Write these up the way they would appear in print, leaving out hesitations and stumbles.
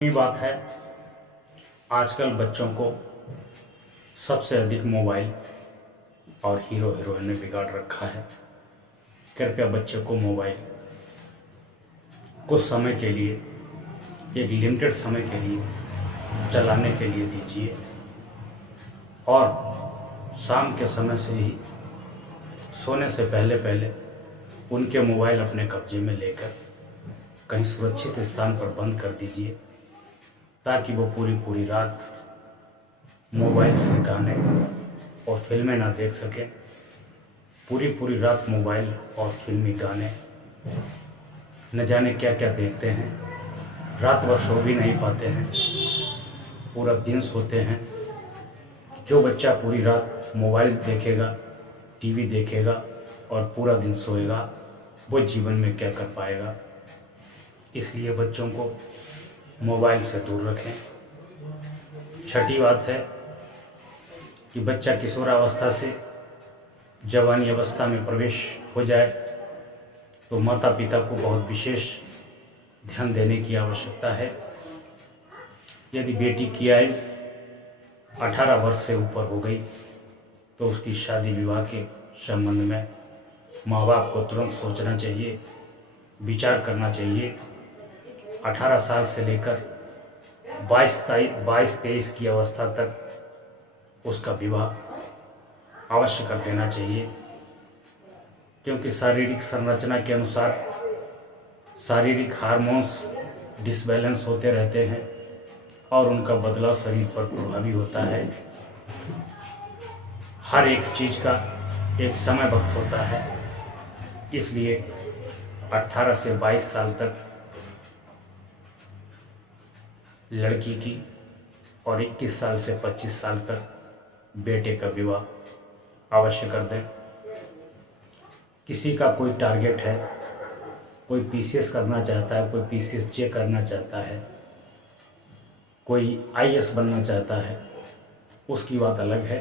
ये बात है, आजकल बच्चों को सबसे अधिक मोबाइल और हीरो हीरोइन ने बिगाड़ रखा है। कृपया बच्चे को मोबाइल कुछ समय के लिए, एक लिमिटेड समय के लिए चलाने के लिए दीजिए और शाम के समय से ही सोने से पहले पहले उनके मोबाइल अपने कब्जे में लेकर कहीं सुरक्षित स्थान पर बंद कर दीजिए, ताकि वो पूरी रात मोबाइल से गाने और फिल्में ना देख सकें। पूरी रात मोबाइल और फिल्मी गाने न जाने क्या क्या देखते हैं, रात भर सो भी नहीं पाते हैं, पूरा दिन सोते हैं। जो बच्चा पूरी रात मोबाइल देखेगा, टीवी देखेगा और पूरा दिन सोएगा, वो जीवन में क्या कर पाएगा। इसलिए बच्चों को मोबाइल से दूर रखें। छठी बात है कि बच्चा किशोरावस्था से जवानी अवस्था में प्रवेश हो जाए तो माता पिता को बहुत विशेष ध्यान देने की आवश्यकता है। यदि बेटी की आयु 18 वर्ष से ऊपर हो गई तो उसकी शादी विवाह के संबंध में माँ बाप को तुरंत सोचना चाहिए, विचार करना चाहिए। 18 साल से लेकर 22-23 की अवस्था तक उसका विवाह अवश्य कर देना चाहिए, क्योंकि शारीरिक संरचना के अनुसार शारीरिक हार्मोन्स डिसबैलेंस होते रहते हैं और उनका बदलाव शरीर पर प्रभावी होता है। हर एक चीज़ का एक समय वक्त होता है, इसलिए 18 से 22 साल तक लड़की की और 21 साल से 25 साल तक बेटे का विवाह अवश्य कर दें। किसी का कोई टारगेट है, कोई पीसीएस करना चाहता है, कोई पीसीएस करना चाहता है, कोई आईएएस बनना चाहता है, उसकी बात अलग है।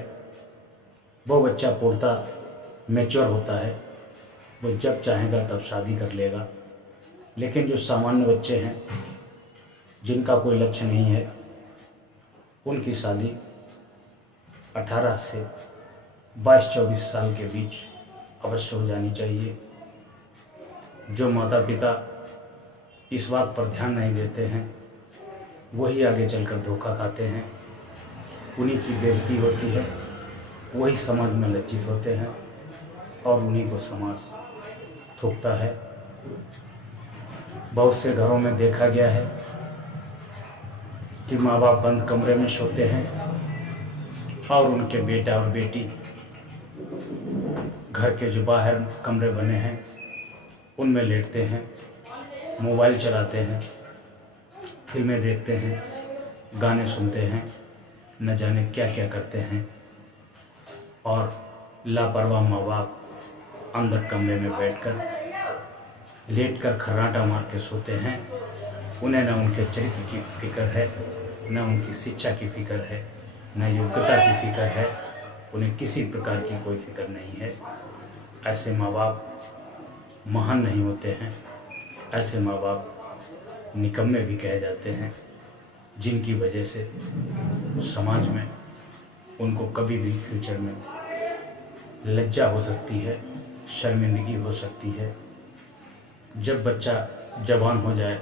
वो बच्चा पूर्णतः मैच्योर होता है, वो जब चाहेगा तब शादी कर लेगा। लेकिन जो सामान्य बच्चे हैं, जिनका कोई लक्ष्य नहीं है, उनकी शादी 18 से 22-24 साल के बीच अवश्य हो जानी चाहिए। जो माता पिता इस बात पर ध्यान नहीं देते हैं, वही आगे चलकर धोखा खाते हैं, उन्हीं की बेइज्जती होती है, वही समाज में लज्जित होते हैं और उन्हीं को समाज थूकता है। बहुत से घरों में देखा गया है कि माँ बाप बंद कमरे में सोते हैं और उनके बेटा और बेटी घर के जो बाहर कमरे बने हैं उनमें लेटते हैं, मोबाइल चलाते हैं, फिल्में देखते हैं, गाने सुनते हैं, न जाने क्या क्या करते हैं। और लापरवाह माँ बाप अंदर कमरे में बैठकर लेटकर खर्राटा मार के सोते हैं। उन्हें न उनके चरित्र की फिक्र है, न उनकी शिक्षा की फिक्र है, न योग्यता की फिक्र है, उन्हें किसी प्रकार की कोई फिक्र नहीं है। ऐसे माँ बाप महान नहीं होते हैं, ऐसे माँ बाप निकम्मे भी कहे जाते हैं, जिनकी वजह से समाज में उनको कभी भी फ्यूचर में लज्जा हो सकती है, शर्मिंदगी हो सकती है। जब बच्चा जवान हो जाए,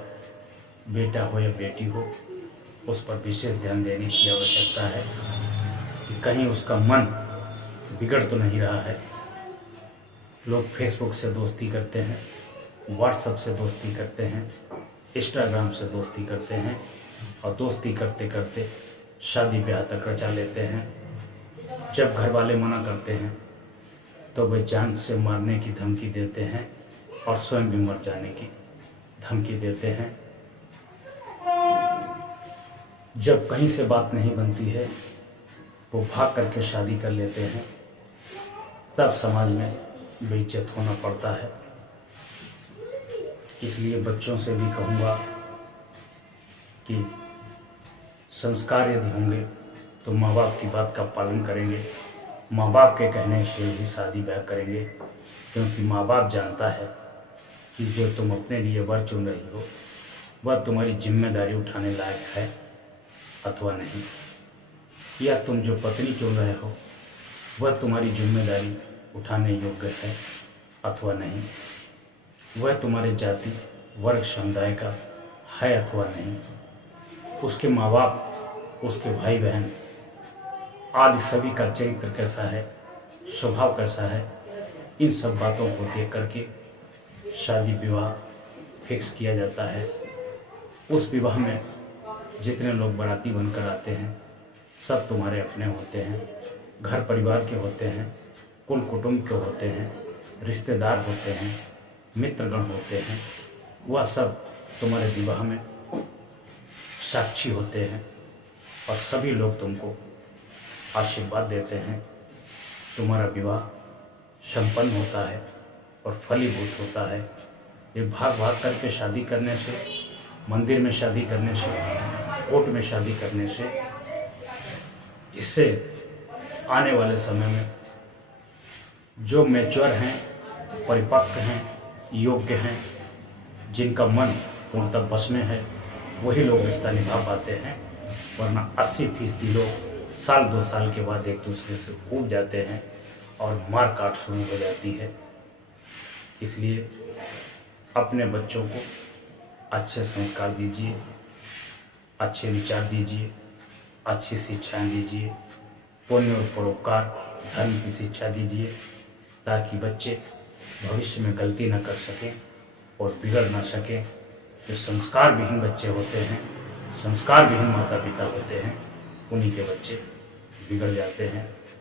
बेटा हो या बेटी हो, उस पर विशेष ध्यान देने की आवश्यकता है कि कहीं उसका मन बिगड़ तो नहीं रहा है। लोग फेसबुक से दोस्ती करते हैं, व्हाट्सएप से दोस्ती करते हैं, इंस्टाग्राम से दोस्ती करते हैं और दोस्ती करते करते शादी ब्याह तक रचा लेते हैं। जब घर वाले मना करते हैं तो वे जान से मारने की धमकी देते हैं और स्वयं भी मर जाने की धमकी देते हैं। जब कहीं से बात नहीं बनती है, वो भाग करके शादी कर लेते हैं, तब समाज में बेइज्जत होना पड़ता है। इसलिए बच्चों से भी कहूँगा कि संस्कार यदि होंगे तो माँ बाप की बात का पालन करेंगे, माँ बाप के कहने से ही शादी ब्याह करेंगे, क्योंकि माँ बाप जानता है कि जो तुम अपने लिए वर चुन रही हो वह तुम्हारी जिम्मेदारी उठाने लायक है अथवा नहीं, या तुम जो पत्नी चुन रहे हो वह तुम्हारी जिम्मेदारी उठाने योग्य है अथवा नहीं, वह तुम्हारे जाति वर्ग समुदाय का है अथवा नहीं, उसके माँ बाप, उसके भाई बहन आदि सभी का चरित्र कैसा है, स्वभाव कैसा है, इन सब बातों को देख करके शादी विवाह फिक्स किया जाता है। उस विवाह में जितने लोग बाराती बनकर आते हैं सब तुम्हारे अपने होते हैं, घर परिवार के होते हैं, कुल कुटुंब के होते हैं, रिश्तेदार होते हैं, मित्रगण होते हैं। वह सब तुम्हारे विवाह में साक्षी होते हैं और सभी लोग तुमको आशीर्वाद देते हैं। तुम्हारा विवाह संपन्न होता है और फलीभूत होता है। ये भाग भाग करके शादी करने से, मंदिर में शादी करने से, कोर्ट में शादी करने से, इससे आने वाले समय में जो मैच्योर हैं, परिपक्व हैं, योग्य हैं, जिनका मन पूर्णतः बस में है, वही लोग रिश्ता निभा पाते हैं। वरना 80% लोग साल 2 साल के बाद एक दूसरे से ऊब जाते हैं और मार काट शुरू हो जाती है। इसलिए अपने बच्चों को अच्छे संस्कार दीजिए, अच्छे विचार दीजिए, अच्छी शिक्षाएं दीजिए, पुण्य और परोपकार धर्म की शिक्षा दीजिए, ताकि बच्चे भविष्य में गलती न कर सकें और बिगड़ न सकें। जो संस्कार विहीन बच्चे होते हैं, संस्कार विहीन माता पिता होते हैं, उन्हीं के बच्चे बिगड़ जाते हैं।